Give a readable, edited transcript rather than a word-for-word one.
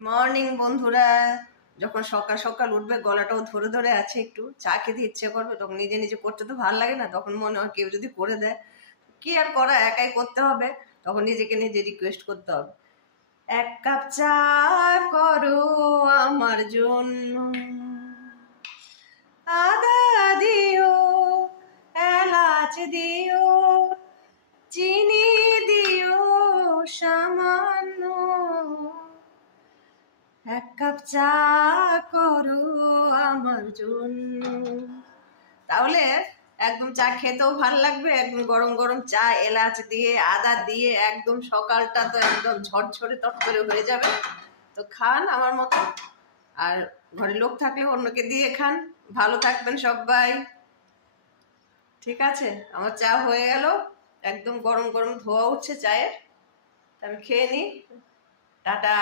Morning বন্ধুরা। যখন সকাল সকাল উঠবে গলাটাও ধরে ধরে আছে, একটু চা খেতে ইচ্ছে করবে, তখন নিজে নিজে করতে তো ভালো লাগে না, তখন মনে হয় কেউ যদি করে দেয়। কি আর করা, একাই করতে হবে। তখন নিজেকে নিজে রিকোয়েস্ট করতে হবে, এক কাপ চা করো আমার জন্য, আদা দিও, এলাচ দিও, চিনি দিও সামান্য, এক কাপ চা করো আমার জন্য। তাহলে একদম চা খেতেও ভাল লাগবে, একদম গরম গরম চা এলাচ দিয়ে আদা দিয়ে, একদম সকালটা তো একদম ঝরঝরে তরতরে হয়ে যাবে। তো খান আমার মতো, আর ঘরে লোক থাকলে অন্যকে দিয়ে খান। ভালো থাকবেন সবাই। ঠিক আছে, আমার চা হয়ে গেল, একদম গরম গরম ধোয়া উঠছে চায়ের। আমি খেয়ে নিই। টাটা।